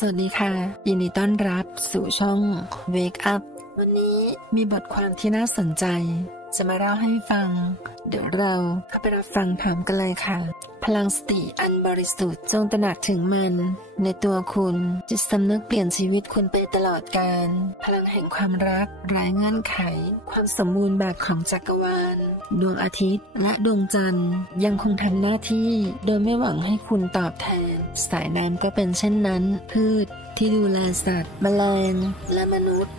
สวัสดีค่ะยินดีต้อนรับสู่ช่อง Wake Up วันนี้มีบทความที่น่าสนใจจะมาเล่าให้ฟังเดี๋ยวเราเข้าไปรับฟังพร้อมกันเลยค่ะพลังสติอันบริสุทธิ์จงตระหนักถึงมันในตัวคุณจิตสำนึกเปลี่ยนชีวิตคุณไปตลอดกาลพลังแห่งความรักไร้เงื่อนไขความสมบูรณ์แบบของจักรวาลดวงอาทิตย์และดวงจันทร์ยังคงทำหน้าที่โดยไม่หวังให้คุณตอบแทนสายน้ำก็เป็นเช่นนั้นพืชที่ดูแลสัตว์แมลงและมนุษย์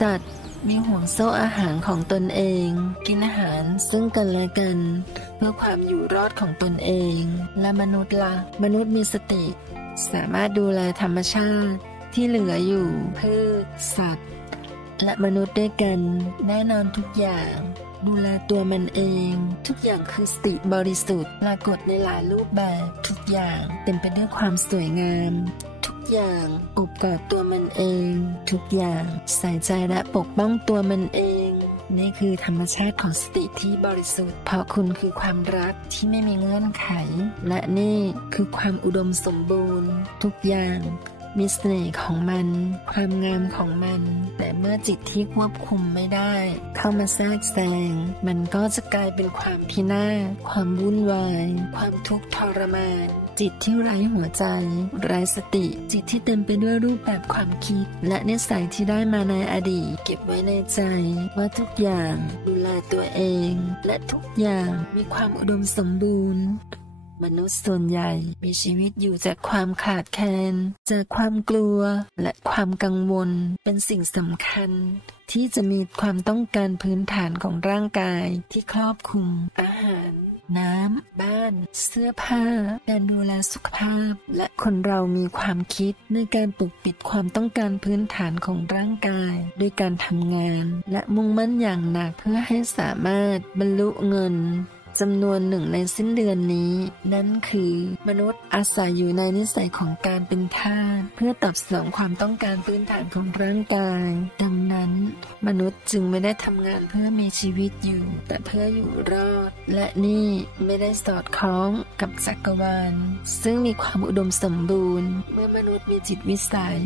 สัตว์มีห่วงโซ่อาหารของตนเองกินอาหารซึ่งกันและกันเพื่อความอยู่รอดของตนเองและมนุษย์ล่ะมนุษย์มีสติสามารถดูแลธรรมชาติที่เหลืออยู่พืชสัตว์และมนุษย์ด้วยกันแน่นอนทุกอย่างดูแลตัวมันเองทุกอย่างคือสติบริสุทธิ์ปรากฏในหลายรูปแบบทุกอย่างเต็มไปด้วยความสวยงามทุกอย่างอบกอดตัวมันเองทุกอย่างใส่ใจและปกป้องตัวมันเองนี่คือธรรมชาติของสติที่บริสุทธิ์เพราะคุณคือความรักที่ไม่มีเงื่อนไขและนี่คือความอุดมสมบูรณ์ทุกอย่างมีเสน่ห์ของมันความงามของมันแต่เมื่อจิตที่ควบคุมไม่ได้เข้ามาแทรกแซงมันก็จะกลายเป็นความพินาศความวุ่นวายความทุกข์ทรมานจิตที่ไร้หัวใจไร้สติจิตที่เต็มไปด้วยรูปแบบความคิดและนิสัยที่ได้มาในอดีตเก็บไว้ในใจว่าทุกอย่างดูแลตัวเองและทุกอย่างมีความอุดมสมบูรณ์มนุษย์ส่วนใหญ่มีชีวิตอยู่จากความขาดแคลนจากความกลัวและความกังวลเป็นสิ่งสำคัญที่จะมีความต้องการพื้นฐานของร่างกายที่ครอบคลุมอาหารน้ำบ้านเสื้อผ้าการดูแลสุขภาพและคนเรามีความคิดในการปกปิดความต้องการพื้นฐานของร่างกายด้วยการทำงานและมุ่งมั่นอย่างหนักเพื่อให้สามารถบรรลุเงินจำนวนหนึ่งในสิ้นเดือนนี้นั่นคือมนุษย์อาศัยอยู่ในนิสัยของการเป็นทาสเพื่อตอบสนองความต้องการพื้นฐานของร่างกายดังนั้นมนุษย์จึงไม่ได้ทำงานเพื่อมีชีวิตอยู่แต่เพื่ออยู่รอดและนี่ไม่ได้สอดคล้องกับจักรวาลซึ่งมีความอุดมสมบูรณ์เมื่อมนุษย์มีจิตวิสัย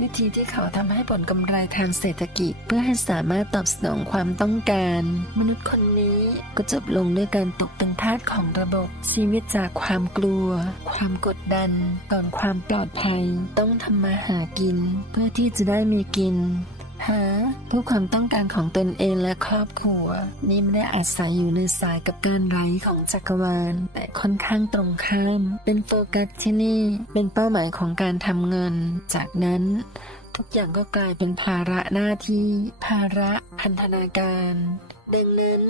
วิธีที่เขาทำให้ผลกำไรทางเศรษฐกิจเพื่อให้สามารถตอบสนองความต้องการมนุษย์คนนี้ก็จบลงด้วยการตกเป็นทาสของระบบชีวิตจากความกลัวความกดดันก่อนความปลอดภัยต้องทำมาหากินเพื่อที่จะได้มีกินหาเพื่อความต้องการของตนเองและครอบครัวนี่ไม่ได้อาศัยอยู่ในสายกับการไร้ของจักรวาลแต่ค่อนข้างตรงข้ามเป็นโฟกัสที่นี่เป็นเป้าหมายของการทำเงินจากนั้นทุกอย่างก็กลายเป็นภาระหน้าที่ภาระพันธนาการดังนั้น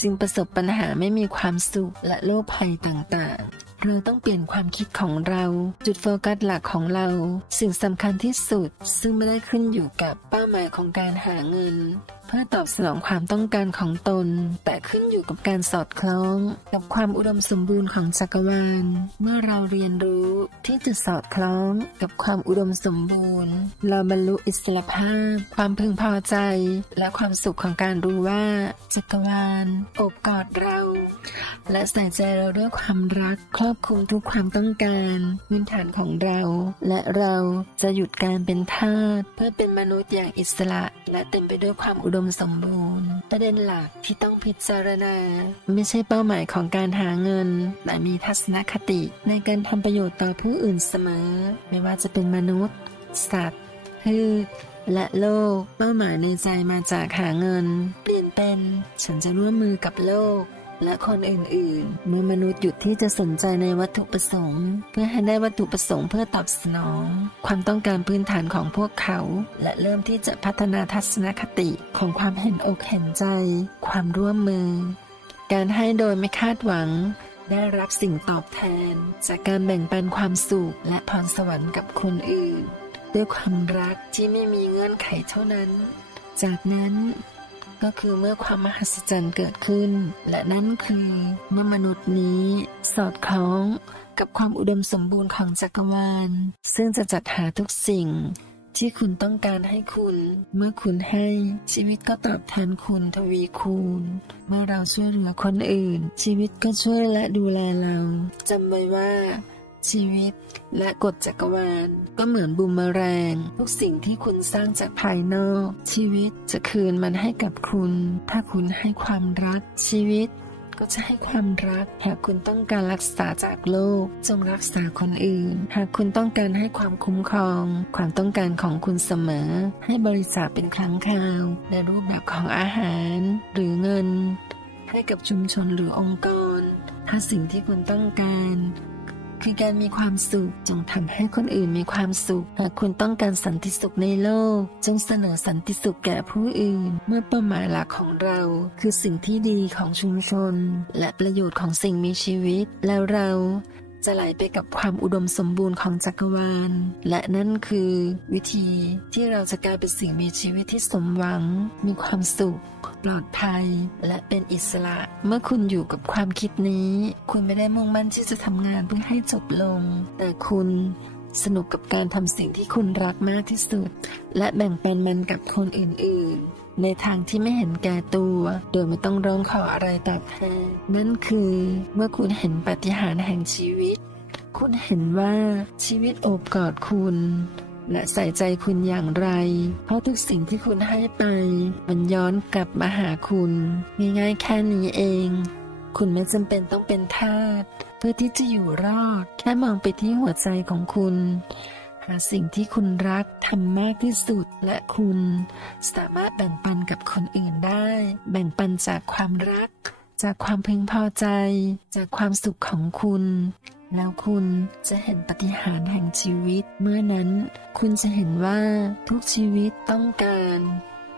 จึงประสบปัญหาไม่มีความสุขและโรคภัยต่างๆเราต้องเปลี่ยนความคิดของเราจุดโฟกัสหลักของเราสิ่งสำคัญที่สุดซึ่งไม่ได้ขึ้นอยู่กับเป้าหมายของการหาเงินเพื่อตอบสนองความต้องการของตนแต่ขึ้นอยู่กับการสอดคล้องกับความอุดมสมบูรณ์ของจักรวาลเมื่อเราเรียนรู้ที่จะสอดคล้องกับความอุดมสมบูรณ์เราบรรลุอิสรภาพความพึงพอใจและความสุขของการรู้ว่าจักรวาลโอบกอดเราและใส่ใจเราด้วยความรักครอบคลุมทุกความต้องการพื้นฐานของเราและเราจะหยุดการเป็นทาสเพื่อเป็นมนุษย์อย่างอิสระและเต็มไปด้วยความอุดมสมบูรณ์ประเด็นหลักที่ต้องพิจารณาไม่ใช่เป้าหมายของการหาเงินแต่มีทัศนคติในการทำประโยชน์ต่อผู้อื่นเสมอไม่ว่าจะเป็นมนุษย์สัตว์พืชและโลกเป้าหมายในใจมาจากหาเงินเปลี่ยนเป็นฉันจะร่วมมือกับโลกและคนอื่นๆเมื่อมนุษย์หยุดที่จะสนใจในวัตถุประสงค์เพื่อให้ได้วัตถุประสงค์เพื่อตอบสนองความต้องการพื้นฐานของพวกเขาและเริ่มที่จะพัฒนาทัศนคติของความเห็นอกเห็นใจความร่วมมือการให้โดยไม่คาดหวังได้รับสิ่งตอบแทนจากการแบ่งปันความสุขและพรสวรรค์กับคนอื่นด้วยความรักที่ไม่มีเงื่อนไขเท่านั้นจากนั้นก็คือเมื่อความมหัศจรรย์เกิดขึ้นและนั่นคือเมื่อมนุษย์นี้สอดคล้องกับความอุดมสมบูรณ์ของจักรวาลซึ่งจะจัดหาทุกสิ่งที่คุณต้องการให้คุณเมื่อคุณให้ชีวิตก็ตอบแทนคุณทวีคูณเมื่อเราช่วยเหลือคนอื่นชีวิตก็ช่วยและดูแลเราจำไว้ว่า ชีวิตและกฎจักรวาลก็เหมือนบูมเมอแรงทุกสิ่งที่คุณสร้างจากภายนอกชีวิตจะคืนมันให้กับคุณถ้าคุณให้ความรักชีวิตก็จะให้ความรักหากคุณต้องการรักษาจากโลกจงรักษาคนอื่นหากคุณต้องการให้ความคุ้มครองความต้องการของคุณเสมอให้บริจาคเป็นครั้งคราวในรูปแบบของอาหารหรือเงินให้กับชุมชนหรือองค์กรถ้าสิ่งที่คุณต้องการคือการมีความสุขจงทำให้คนอื่นมีความสุขหากคุณต้องการสันติสุขในโลกจงเสนอสันติสุขแก่ผู้อื่นเมื่อเป้าหมายหลักของเราคือสิ่งที่ดีของชุมชนและประโยชน์ของสิ่งมีชีวิตแล้วเราจะไหลไปกับความอุดมสมบูรณ์ของจักรวาลและนั่นคือวิธีที่เราจะกลายเป็นสิ่งมีชีวิตที่สมหวังมีความสุขปลอดภัยและเป็นอิสระเมื่อคุณอยู่กับความคิดนี้คุณไม่ได้มุ่งมั่นที่จะทำงานเพื่อให้จบลงแต่คุณสนุกกับการทำสิ่งที่คุณรักมากที่สุดและแบ่งปันมันกับคนอื่นๆในทางที่ไม่เห็นแก่ตัวโดยไม่ต้องร้องขออะไรตอบแทนนั่นคือเมื่อคุณเห็นปาฏิหาริย์แห่งชีวิตคุณเห็นว่าชีวิตโอบกอดคุณและใส่ใจคุณอย่างไรเพราะทุกสิ่งที่คุณให้ไปมันย้อนกลับมาหาคุณง่ายๆแค่นี้เองคุณไม่จำเป็นต้องเป็นทาสเพื่อที่จะอยู่รอดแค่มองไปที่หัวใจของคุณหาสิ่งที่คุณรักทำมากที่สุดและคุณสามารถแบ่งปันกับคนอื่นได้แบ่งปันจากความรักจากความพึงพอใจจากความสุขของคุณแล้วคุณจะเห็นปาฏิหาริย์แห่งชีวิตเมื่อนั้นคุณจะเห็นว่าทุกชีวิตต้องการ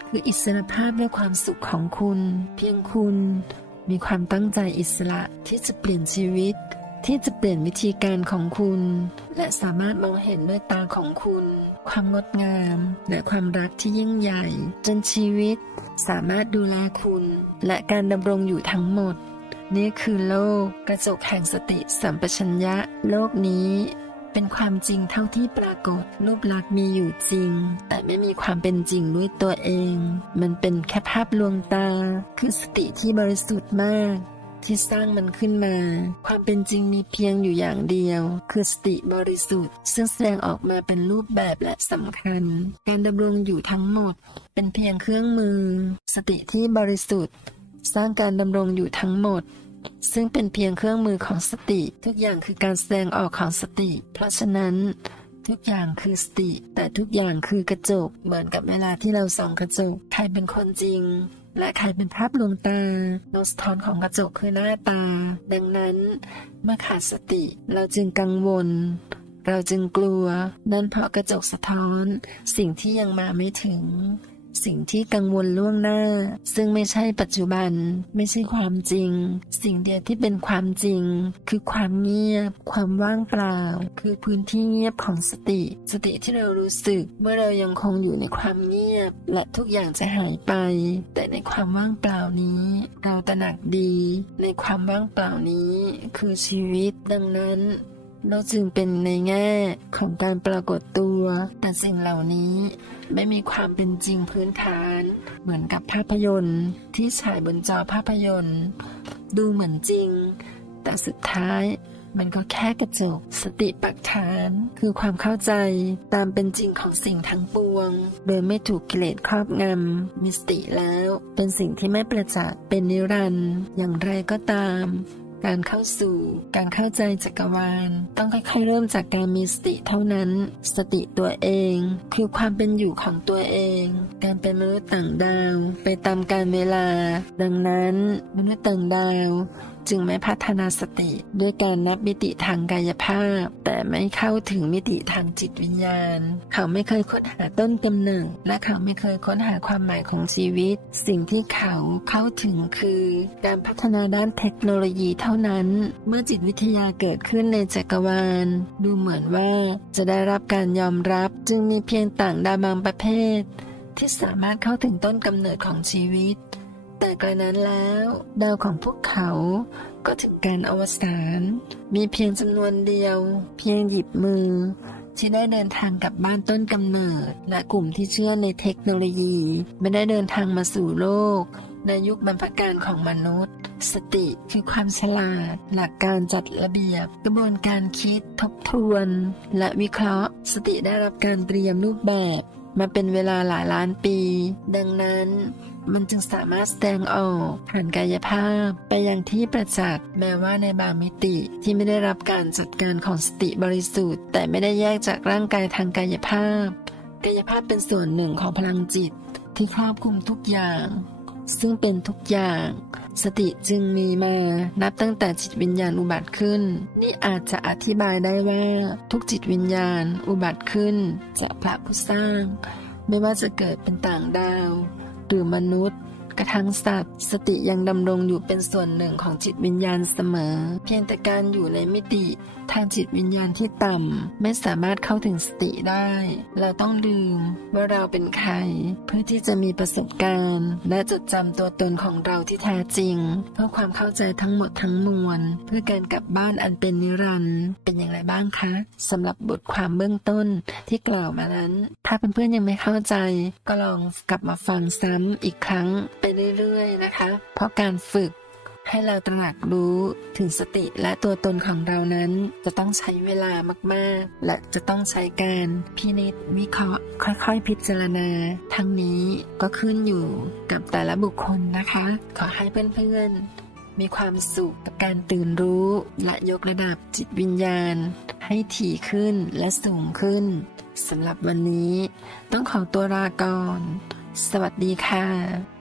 คืออิสรภาพและความสุขของคุณเพียงคุณมีความตั้งใจอิสระที่จะเปลี่ยนชีวิตที่จะเปลี่ยนวิธีการของคุณและสามารถมองเห็นด้วยตาของคุณความงดงามและความรักที่ยิ่งใหญ่จนชีวิตสามารถดูแลคุณและการดำรงอยู่ทั้งหมดนี่คือโลกกระจกแห่งสติสัมปชัญญะโลกนี้เป็นความจริงเท่าที่ปรากฏรูปลักษณ์มีอยู่จริงแต่ไม่มีความเป็นจริงด้วยตัวเองมันเป็นแค่ภาพลวงตาคือสติที่บริสุทธิ์มากที่สร้างมันขึ้นมาความเป็นจริงมีเพียงอยู่อย่างเดียวคือสติบริสุทธิ์ซึ่งแสดงออกมาเป็นรูปแบบและสำคัญการดำรงอยู่ทั้งหมดเป็นเพียงเครื่องมือสติที่บริสุทธิ์สร้างการดำรงอยู่ทั้งหมดซึ่งเป็นเพียงเครื่องมือของสติทุกอย่างคือการแสดงออกของสติเพราะฉะนั้นทุกอย่างคือสติแต่ทุกอย่างคือกระจกเหมือนกับเวลาที่เราส่องกระจกใครเป็นคนจริงและใครเป็นภาพลวงตาโนสะท้อนของกระจกคือหน้าตาดังนั้นเมื่อขาดสติเราจึงกังวลเราจึงกลัวนั่นเพราะกระจกสะท้อนสิ่งที่ยังมาไม่ถึงสิ่งที่กังวลล่วงหน้าซึ่งไม่ใช่ปัจจุบันไม่ใช่ความจริงสิ่งเดียวที่เป็นความจริงคือความเงียบความว่างเปล่าคือพื้นที่เงียบของสติที่เรารู้สึกเมื่อเรายังคงอยู่ในความเงียบและทุกอย่างจะหายไปแต่ในความว่างเปล่านี้เราตระหนักดีในความว่างเปล่านี้คือชีวิตดังนั้นเราจึงเป็นในแง่ของการปรากฏตัวแต่สิ่งเหล่านี้ไม่มีความเป็นจริงพื้นฐานเหมือนกับภาพยนตร์ที่ฉายบนจอภาพยนตร์ดูเหมือนจริงแต่สุดท้ายมันก็แค่กระจกสติปัฏฐานคือความเข้าใจตามเป็นจริงของสิ่งทั้งปวงโดยไม่ถูกกิเลสครอบงำมีสติแล้วเป็นสิ่งที่ไม่ประจักษ์เป็นนิรันดร์อย่างไรก็ตามการเข้าสู่การเข้าใจจักรวาลต้องค่อยๆเริ่มจากการมีสติเท่านั้นสติตัวเองคือความเป็นอยู่ของตัวเองการเป็นมนุษย์ต่างดาวไปตามกาลเวลาดังนั้นมนุษย์ต่างดาวจึงไม่พัฒนาสติด้วยการนับมิติทางกายภาพแต่ไม่เข้าถึงมิติทางจิตวิญญาณเขาไม่เคยค้นหาต้นกำเนิดและเขาไม่เคยค้นหาความหมายของชีวิตสิ่งที่เขาเข้าถึงคือการพัฒนาด้านเทคโนโลยีเท่านั้นเมื่อจิตวิทยาเกิดขึ้นในจักรวาลดูเหมือนว่าจะได้รับการยอมรับจึงมีเพียงต่างดาวบางประเภทที่สามารถเข้าถึงต้นกำเนิดของชีวิตแต่กระนั้นแล้วดาวของพวกเขาก็ถึงการอวสานมีเพียงจำนวนเดียวเพียงหยิบมือที่ได้เดินทางกลับบ้านต้นกำเนิดและกลุ่มที่เชื่อในเทคโนโลยีไม่ได้เดินทางมาสู่โลก ในยุคบรรพกาลของมนุษย์สติคือความฉลาดหลักการจัดระเบียบกระบวนการคิดทบทวนและวิเคราะห์สติได้รับการเตรียมรูปแบบมาเป็นเวลาหลายล้านปีดังนั้นมันจึงสามารถแสดงออกผ่านกายภาพไปยังที่ประจักษ์แม้ว่าในบางมิติที่ไม่ได้รับการจัดการของสติบริสุทธิ์แต่ไม่ได้แยกจากร่างกายทางกายภาพเป็นส่วนหนึ่งของพลังจิตที่ครอบคลุมทุกอย่างซึ่งเป็นทุกอย่างสติจึงมีมานับตั้งแต่จิตวิญญาณอุบัติขึ้นนี่อาจจะอธิบายได้ว่าทุกจิตวิญญาณอุบัติขึ้นจากพระผู้สร้างไม่ว่าจะเกิดเป็นต่างดาวหรือมนุษย์กระทั่งสัตว์สติยังดำรงอยู่เป็นส่วนหนึ่งของจิตวิญญาณเสมอเพียงแต่การอยู่ในมิติทางจิตวิญญาณที่ต่ำไม่สามารถเข้าถึงสติได้เราต้องลืมว่าเราเป็นใครเพื่อที่จะมีประสบการณ์และจดจำตัวตนของเราที่แท้จริงเพื่อความเข้าใจทั้งหมดทั้งมวลเพื่อการกลับบ้านอันเป็นนิรันดร์เป็นอย่างไรบ้างคะสำหรับบทความเบื้องต้นที่กล่าวมานั้นถ้าเพื่อนๆยังไม่เข้าใจก็ลองกลับมาฟังซ้ำอีกครั้งไปเรื่อยๆนะคะเพราะการฝึกให้เราตระหนักรู้ถึงสติและตัวตนของเรานั้นจะต้องใช้เวลามากๆและจะต้องใช้การพินิจวิเคราะห์ค่อยๆพิจารณาทั้งนี้ก็ขึ้นอยู่กับแต่ละบุคคลนะคะขอให้เพื่อนๆมีความสุขกับการตื่นรู้และยกระดับจิตวิญญาณให้ถี่ขึ้นและสูงขึ้นสำหรับวันนี้ต้องขอตัวลาก่อนสวัสดีค่ะ